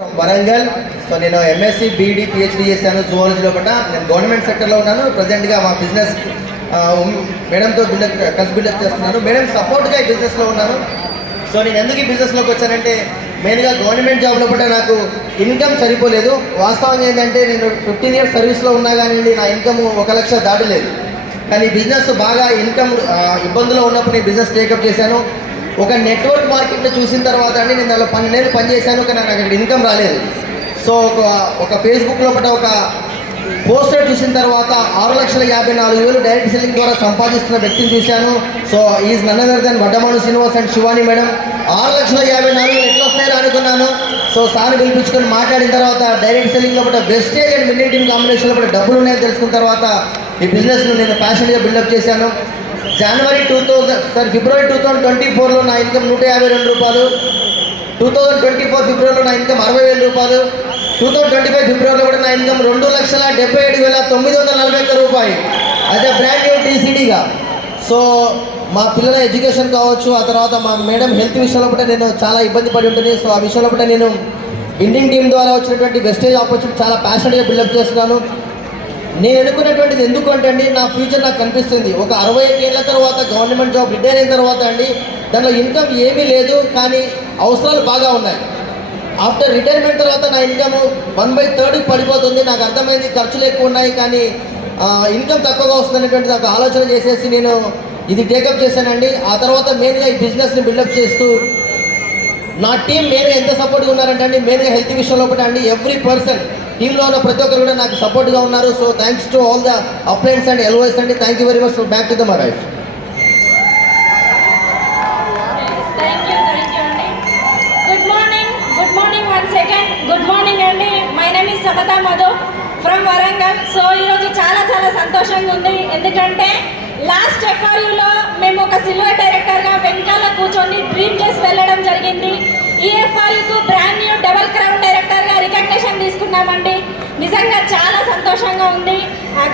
Warangal. So నేను MSc BEd PhD చేశాను జువాలజీలో కూడా. నేను గవర్నమెంట్ సెక్టర్లో ఉన్నాను. ప్రజెంట్గా మా బిజినెస్ మేడంతో కలిసి బిల్డప్ చేస్తున్నాను. మేడం సపోర్ట్గా ఈ బిజినెస్లో ఉన్నాను. సో నేను ఎందుకు ఈ బిజినెస్లోకి వచ్చానంటే మెయిన్గా గవర్నమెంట్ జాబ్లో కూడా నాకు ఇన్కమ్ సరిపోలేదు. వాస్తవంగా ఏంటంటే నేను 15 years సర్వీస్లో ఉన్నా కానీ నా ఇన్కమ్ 1 లక్ష దాటలేదు. కానీ బిజినెస్ బాగా ఇన్కమ్ ఇబ్బందులో ఉన్నప్పుడు నేను బిజినెస్ టేకప్ చేశాను. ఒక నెట్వర్క్ మార్కెట్ని చూసిన తర్వాత అండి నేను దానిలో 12 నెలలు పనిచేశాను, కానీ నాకు అక్కడ ఇన్కమ్ రాలేదు. సో ఒక ఫేస్బుక్లో ఒకటి ఒక పోస్టర్ చూసిన తర్వాత 6,54,000 డైరెక్ట్ సెల్లింగ్ ద్వారా సంపాదిస్తున్న వ్యక్తిని చూశాను. So is none other than Vaddamanu Srinivas and Shivani madam. 6,54,000 ఎట్లా వస్తాయని అనుకున్నాను. సో సార్ని పిలిపించుకొని మాట్లాడిన తర్వాత డైరెక్ట్ సెల్లింగ్లో కూడా వెస్టేజ్ అండ్ మిల్లెట్ టీమ్ కాంబినేషన్లో కూడా డబ్బులు ఉన్నాయని తెలుసుకున్న తర్వాత ఈ బిజినెస్ను నేను ప్యాషన్గా బిల్డప్ చేశాను. ఫిబ్రవరి 2024లో నా ఇన్కమ్ 152 రూపాయలు. 2024 ఫిబ్రవరిలో నా ఇన్కమ్ 60,000 రూపాయలు. 2025 ఫిబ్రవరిలో కూడా నా ఇన్కమ్ 2,77,941 రూపాయలు యాజ్ ఎ బ్రాండ్ న్యూ టీసీడీగా. సో మా పిల్లల ఎడ్యుకేషన్ కావచ్చు, ఆ తర్వాత మా మేడం హెల్త్ విషయంలో కూడా నేను చాలా ఇబ్బంది పడి ఉంటుంది. సో ఆ విషయంలో కూడా నేను ఇండియన్ టీం ద్వారా వచ్చినటువంటి వెస్టేజ్ ఆపర్చునిటీ చాలా ప్యాషన్గా బిల్డప్ చేస్తున్నాను. నేను అనుకున్నటువంటిది ఎందుకు అంటే అండి, నా ఫ్యూచర్ నాకు కనిపిస్తుంది. ఒక 65 ఏళ్ళ తర్వాత గవర్నమెంట్ జాబ్ రిటైర్ అయిన తర్వాత అండి దానిలో ఇన్కమ్ ఏమీ లేదు, కానీ అవసరాలు బాగా ఉన్నాయి. ఆఫ్టర్ రిటైర్మెంట్ తర్వాత నా ఇన్కమ్ 1/3 పడిపోతుంది. నాకు అర్థమైంది ఖర్చులు ఎక్కువ ఉన్నాయి, కానీ ఇన్కమ్ తక్కువగా వస్తుందనేటువంటి నాకు ఆలోచన చేసేసి నేను ఇది టేకప్ చేశానండి. ఆ తర్వాత మెయిన్గా ఈ బిజినెస్ని బిల్డప్ చేస్తూ నా టీం మెయిన్గా ఎంత సపోర్ట్గా ఉన్నారంటే అండి, మెయిన్గా హెల్త్ విషయంలో కూడా అండి ఎవ్రీ పర్సన్ టీంలో ఉన్న ప్రతి ఒక్కరు కూడా నాకు సపోర్ట్గా ఉన్నారు. So thanks to all the uplines and LOS అండి. Thank you very much. Back to the my wife. Thank you అండి. Good morning once again. Good morning అండి. My name is Samata Madhu from Warangal. So ఈరోజు చాలా సంతోషంగా ఉంది, ఎందుకంటే లాస్ట్ ఎఫ్ఆర్యూలో మేము ఒక సిల్వర్ డైరెక్టర్గా వెనకాల కూర్చొని డ్రీమ్ చేసి వెళ్ళడం జరిగింది. ఈ ఎఫ్ఆర్యూకు బ్రాండ్ న్యూ డబల్ క్రౌన్ డైరెక్టర్గా రికగ్నిషన్ తీసుకున్నామండి. నిజంగా చాలా సంతోషంగా ఉంది.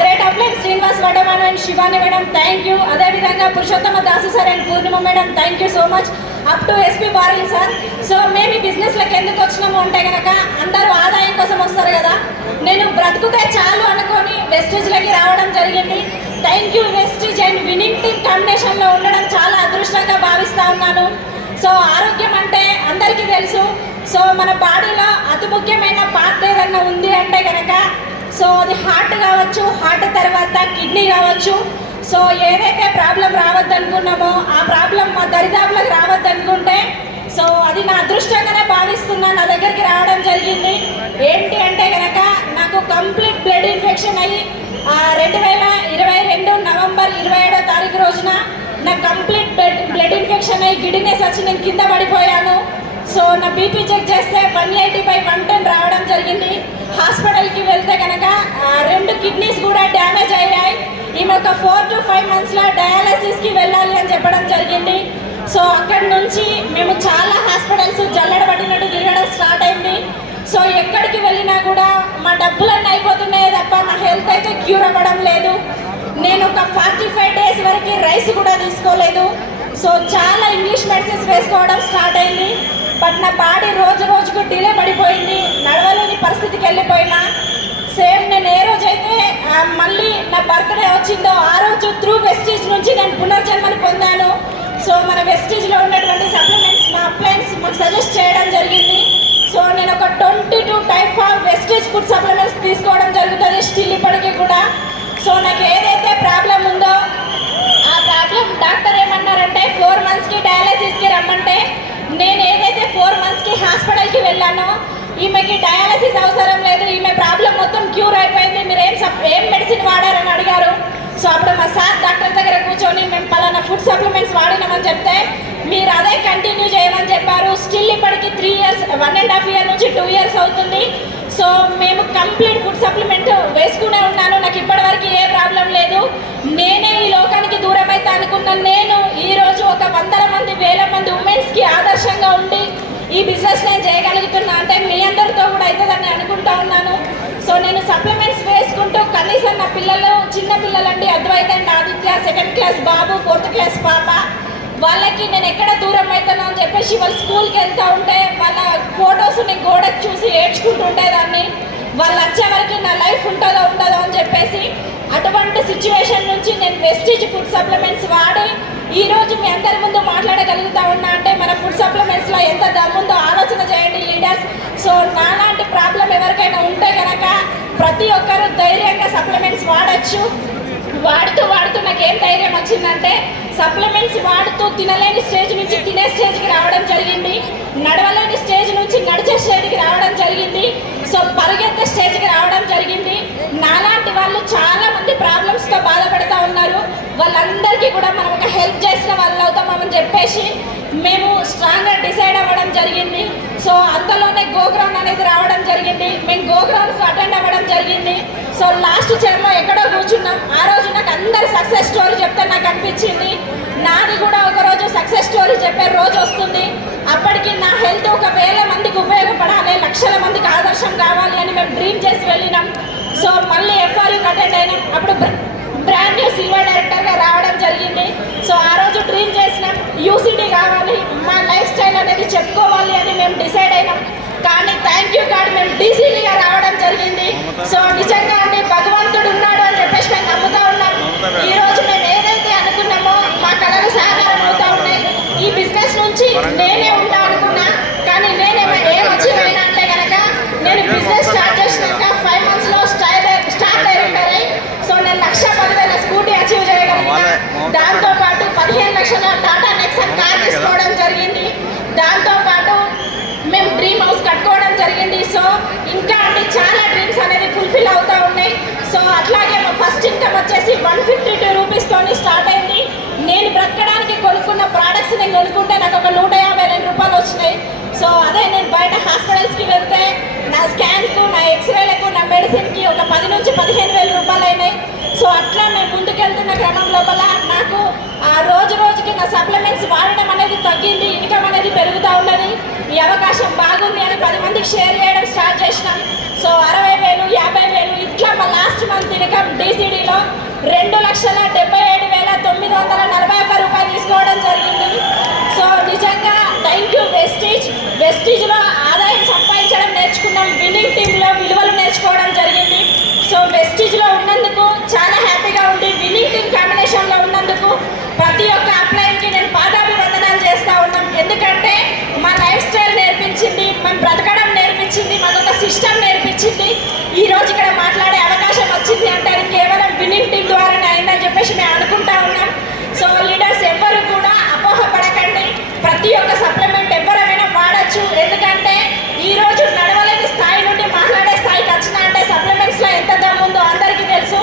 Great upline Srinivas Vaddamanu and Shivani madam thank you. అదేవిధంగా Purushottama Dasu sir and Purnima madam thank you so much. Up to SP బారిల్ సార్. సో మేము ఈ బిజినెస్లోకి ఎందుకు వచ్చినాము అంటే కనుక అందరూ ఆదాయం కోసం వస్తారు కదా, నేను బ్రతుకుతే చాలు అనుకొని వెస్టేజ్లకి రావడం జరిగింది. Thank you Vestige and winning team కాంబినేషన్లో ఉండడం చాలా అదృష్టంగా భావిస్తూ ఉన్నాను. సో ఆరోగ్యం అంటే అందరికీ తెలుసు. సో మన బాడీలో అతి ముఖ్యమైన పార్ట్ ఏదన్నా ఉంది అంటే కనుక సో అది హార్ట్ కావచ్చు, హార్ట్ తర్వాత కిడ్నీ కావచ్చు. సో ఏదైతే ప్రాబ్లం రావద్దనుకున్నామో ఆ ప్రాబ్లం మా దరిదాపులకు రావద్దనుకుంటే సో అది నా అదృష్టంగానే భావిస్తున్నాను. నా దగ్గరికి రావడం జరిగింది. ఏంటి అంటే కనుక నాకు కంప్లీట్ బ్లడ్ ఇన్ఫెక్షన్ అయ్యి 2022 నవంబర్ 27వ తారీఖు రోజున నాకు కంప్లీట్ బ్లడ్ ఇన్ఫెక్షన్ అయ్యి గిడినెస్ వచ్చి నేను కింద పడిపోయాను. సో నా బీపీ చెక్ చేస్తే 180/110 రావడం జరిగింది. హాస్పిటల్కి వెళ్తే కనుక 2 కిడ్నీస్ కూడా డ్యామేజ్ అయ్యాయి. ఈమె ఒక 4 to 5 monthsలో డయాలసిస్కి వెళ్ళాలి అని చెప్పడం జరిగింది. సో అక్కడి నుంచి మేము చాలా హాస్పిటల్స్ జల్లెడ పట్టినట్టు తిరగడం స్టార్ట్ అయింది. సో ఎక్కడికి వెళ్ళినా కూడా మా డబ్బులన్నీ అయిపోతున్నాయి తప్ప నా హెల్త్ అయితే క్యూర్ అవ్వడం లేదు. నేను ఒక 45 days వరకు రైస్ కూడా తీసుకోలేదు. సో చాలా ఇంగ్లీష్ మెడిసిన్స్ వేసుకోవడం స్టార్ట్ అయింది. బట్ నా బాడీ రోజుకు డిలే పడిపోయింది. నడవలేని పరిస్థితికి వెళ్ళిపోయినా సేమ్ నేను ఏ రోజైతే మళ్ళీ నా బర్త్డే వచ్చిందో ఆ రోజు త్రూ వెస్టేజ్ నుంచి నేను పునర్జన్మని పొందాను. సో మన వెస్టేజ్లో ఉన్నటువంటి సప్లిమెంట్స్ మా అప్లయన్స్ మాకు సజెస్ట్ చేయడం జరిగింది. సో నేను ఒక 22 type of Vestige food supplements తీసుకోవడం జరుగుతుంది స్టిల్ ఇప్పటికీ కూడా. సో నాకు ఏదైతే ప్రాబ్లం ఉందో ఆ ప్రాబ్లం డాక్టర్ ఏమన్నారంటే 4 monthsకి డయాలసిస్కి రమ్మంటే నేను ఏదైతే 4 monthsకి హాస్పిటల్కి వెళ్ళానో ఈమెకి డయాలసిస్ అవసరం లేదు, ఈమె ప్రాబ్లం మొత్తం క్యూర్ అయిపోయింది, మీరు ఏం మెడిసిన్ వాడారని అడిగారు. సో అప్పుడు మా సార్ డాక్టర్ దగ్గర కూర్చొని మేము పలానా ఫుడ్ సప్లిమెంట్స్ వాడినామని చెప్తే మీరు అదే కంటిన్యూ చేయమని చెప్పారు. స్టిల్ ఇప్పటికి 3 years 1.5 year నుంచి 2 years అవుతుంది. సో మేము కంప్లీట్ ఫుడ్ సప్లిమెంట్ వేసుకునే ఉన్నాను. నాకు ఇప్పటివరకు ఏ ప్రాబ్లం లేదు. నేనే ఈ లోకానికి దూరం అయితే అనుకున్న నేను ఈరోజు ఒక 100 మంది 1000 మంది ఉమెన్స్కి ఆదర్శంగా ఉండి ఈ బిజినెస్ నేను చేయగలుగుతున్నా అంటే మీ అందరితో కూడా అవుతుందని అనుకుంటా ఉన్నాను. సో నేను సప్లిమెంట్స్ వేసుకుంటూ కనీసం నా పిల్లలు చిన్న పిల్లలండి, Advait and Aditya 2nd class బాబు 4th class పాప వాళ్ళకి నేను ఎక్కడ దూరం అవుతానో అని చెప్పేసి వాళ్ళు స్కూల్కి వెళ్తూ ఉంటే వాళ్ళ ఫొటోస్ నేను గోడకు చూసి ఏడ్చుకుంటూ ఉండేదాన్ని. వాళ్ళు వచ్చే వరకు నా లైఫ్ ఉంటుందో ఉండదో అని చెప్పేసి అటువంటి సిచ్యువేషన్ నుంచి నేను వెస్టీజ్ ఫుడ్ సప్లిమెంట్స్ వాడి ఈరోజు మీ అందరి ముందు మాట్లాడగలుగుతా ఉన్నా అంటే మన ఫుడ్ సప్లిమెంట్స్లో ఎంత దమ్ముందో ఆలోచన చేయండి లీడర్స్. సో నాలాంటి ప్రాబ్లం ఎవరికైనా ఉంటే కనుక ప్రతి ఒక్కరూ ధైర్యంగా సప్లిమెంట్స్ వాడచ్చు. వాడుతూ నాకు ఏం ధైర్యం వచ్చిందంటే సప్లిమెంట్స్ వాడుతూ తినలేని స్టేజ్ నుంచి తినే స్టేజ్కి రావడం జరిగింది, నడవలేని స్టేజ్ నుంచి నడిచే స్టేజ్కి రావడం జరిగింది, సో పరిగెత్తే స్టేజ్కి రావడం జరిగింది. నాలాంటి వాళ్ళు చాలా మంది ప్రాబ్లమ్స్తో బాధపడుతూ ఉన్నారు. వాళ్ళందరికీ కూడా మనం ఒక హెల్ప్ చేసిన వాళ్ళు అవుతామని చెప్పేసి మేము స్ట్రాంగ్గా డిసైడ్ అవ్వడం జరిగింది. సో అంతలోనే గోగ్రౌండ్ అనేది రావడం జరిగింది. మేము గోగ్రౌండ్కి అటెండ్ అవ్వడం జరిగింది. సో లాస్ట్ చైర్లో ఎక్కడో కూర్చున్నాం. ఆ రోజు నాకు అందరి సక్సెస్ స్టోరీ చెప్తే నాకు అనిపించింది నాది కూడా ఒకరోజు సక్సెస్ స్టోరీ చెప్పే రోజు వస్తుంది. అప్పటికి నా హెల్త్ 1000 మందికి ఉపయోగపడాలి, లక్షల మందికి ఆదర్శం కావాలి అని మేము డ్రీమ్ చేసి వెళ్ళినాం. సో మళ్ళీ ఎఫ్ఆర్యూకి అటెండ్ అయినాం. అప్పుడు బ్రాండ్ న్యూ సిల్వర్ డైరెక్టర్గా రావడం జరిగింది. సో ఆ రోజు డ్రీమ్ చేసినాం యూసీడీ కావాలి, మా లైఫ్ స్టైల్ అనేది చెప్పుకోవాలి అని మేము డిసైడ్ అయినాం. కానీ థ్యాంక్ యూ గాడ్ మేము డీసీడీగా రావడం జరిగింది. సో నిజంగా అండి భగవంతుడు ఉన్నాడు అని చెప్పేసి మేము నమ్ముతా ఉన్నాం. ఈరోజు మేము ఏదైతే అనుకున్నామో మా కళలు సాకారం అవుతా ఉన్నాయి. ఈ బిజినెస్ నుంచి నేనే ఉంటా అనుకున్నా, కానీ నేనేమో ఏమొచ్చిపోయినా అంటే కనుక నేను బిజినెస్ స్టార్ట్ చేసినాక 5 monthsలో స్టార్ డైరెక్టర్ అయ్యి సో నేను 1,10,000 స్కూటీ అచీవ్ చేయగలిగిన. దాంతోపాటు 15 లక్షల టాటా నెక్సన్ కార్ తీసుకోవడం జరిగింది. దాంతోపాటు మేము డ్రీమ్ హౌస్ కట్టుకోవడం జరిగింది. సో ఇంకా అంటే చాలా డ్రీమ్స్ అనేది ఫుల్ఫిల్ అవుతూ ఉన్నాయి. సో అట్లాగే మా ఫస్ట్ ఇన్కమ్ వచ్చేసి 152 రూపీస్తోని స్టార్ట్ అయింది. నేను బ్రతకడానికి కొనుక్కున్న ప్రోడక్ట్స్ నేను కొనుక్కుంటే నాకు ఒక 152 రూపాయలు వచ్చినాయి. సో అదే నేను బయట హాస్పిటల్స్కి వెళ్తే నా స్కాన్కు, నా ఎక్స్రేలకు, నా మెడిసిన్కి ఒక 10 నుంచి 15,000 రూపాయలు అయినాయి. సో అట్లా మేము ముందుకెళ్తున్న క్రమం లోపల నాకు ఆ రోజుకి నా సప్లిమెంట్స్ వాడడం అనేది తగ్గింది, ఇన్కమ్ అనేది పెరుగుతూ ఉన్నది. ఈ అవకాశం బాగుంది అని 10 మందికి షేర్ చేయడం స్టార్ట్ చేసినాం. సో 60,000, 50,000 ఇట్లా మా లాస్ట్ మంత్ ఇన్కమ్ డీసీడీలో 2,77,941 రూపాయలు తీసుకోవడం జరిగింది. సో నిజంగా థ్యాంక్ యూ వెస్టీజ్. వెస్టీజ్లో ఆదాయం సంపాదించడం నేర్చుకున్నాం, విన్నింగ్ టీంలో విలువలు నేర్చుకోవడం జరిగింది. సో వెస్టీజ్లో ఉన్నందుకు చాలా హ్యాపీగా ఉంది. విన్నింగ్ టీమ్ కాంబినేషన్లో ఉన్నందుకు ప్రతి ఒక్క అప్లైన్కి నేను పాదాభివందనాలు చేస్తూ ఉన్నాం. ఎందుకంటే మా లైఫ్ స్టైల్ నేర్పించింది, మేము బ్రతకడం నేర్పించింది, మాకు ఒక సిస్టమ్ నేర్పించింది. ఈరోజు ఇక్కడ మాట్లాడే అవకాశం వచ్చింది అంటే అది కేవలం విన్నింగ్ టీం ద్వారానే అయిందని చెప్పేసి మేము అనుకుంటా ఉన్నాం. సో లీడర్స్ ఎవ్వరు కూడా అపోహపడకండి, ప్రతి ఒక్క సప్లిమెంట్ ఎవరైనా వాడచ్చు. ఎందుకంటే ఈరోజు నడవలేని స్థాయి నుండి మాట్లాడే స్థాయికి వచ్చిన అంటే సప్లిమెంట్స్లో ఎంత దమ్ముందో అందరికీ తెలుసు.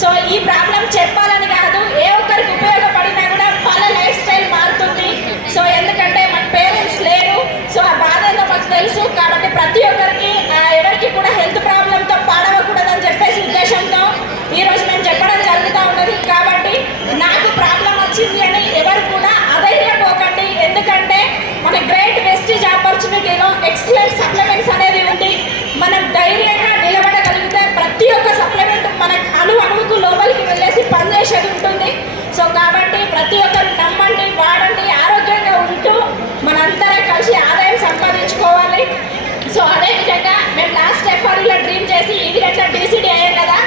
సో ఈ ప్రాబ్లం చెప్పాలని కాదు, ఏ ఒక్కరికి ఉపయోగపడినా కూడా వాళ్ళ లైఫ్ స్టైల్ మారుతుంది. సో ఎందుకంటే మన పేరెంట్స్ లేరు, సో ఆ బాధ ఏదో మాకు తెలుసు. కాబట్టి ప్రతి ఒక్కరికి ఎవరికి కూడా హెల్త్ ప్రాబ్లంతో పాడవకూడదని చెప్పేసి ఉద్దేశంతో ఈరోజు మేము చెప్పడం జరుగుతూ ఉన్నది. కాబట్టి నాకు ప్రాబ్లం వచ్చింది అని ఎవరు కూడా అధైర్యపోకండి. ఎందుకంటే మన గ్రేట్ వెస్టీజ్ ఆపర్చునిటీలో ఎక్సలెంట్ సప్లిమెంట్స్ అనేది ఉంది. మనం ధైర్యంగా నిలబడగలిగితే ప్రతి ఒక్క సప్లిమెంట్ మన అణువుకు లోపలికి వెళ్ళేసి పనిచేసేది ఉంటుంది. సో కాబట్టి ప్రతి ఒక్కరు నమ్మండి, వాడండి, ఆరోగ్యంగా ఉంటూ మనందరం కలిసి ఆదాయం సంపాదించుకోవాలి. సో అదేవిధంగా మేము లాస్ట్ ఎఫ్ఆర్ఈలో డ్రీమ్ చేసి ఈ విధంగా డీసీడీ అయ్యాం కదా.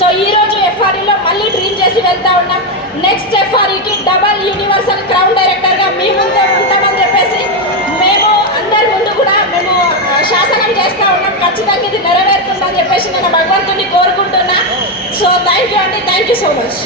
సో ఈరోజు ఎఫ్ఆర్ఈలో మళ్ళీ డ్రీమ్ చేసి వెళ్తూ ఉన్నాం. నెక్స్ట్ ఎఫ్ఆర్ఈకి డబల్ యూనివర్సల్ క్రౌన్ డైరెక్టర్గా మీ ముందే ఉంటామని చెప్పేసి మేము అందరి ముందు కూడా మేము శాసనం చేస్తూ ఉన్నాం. ఖచ్చితంగా ఇది నెరవేరుతుందని చెప్పేసి నేను భగవంతుని కోరుకుంటున్నా. సో థ్యాంక్ యూ అండి, థ్యాంక్ యూ సో మచ్.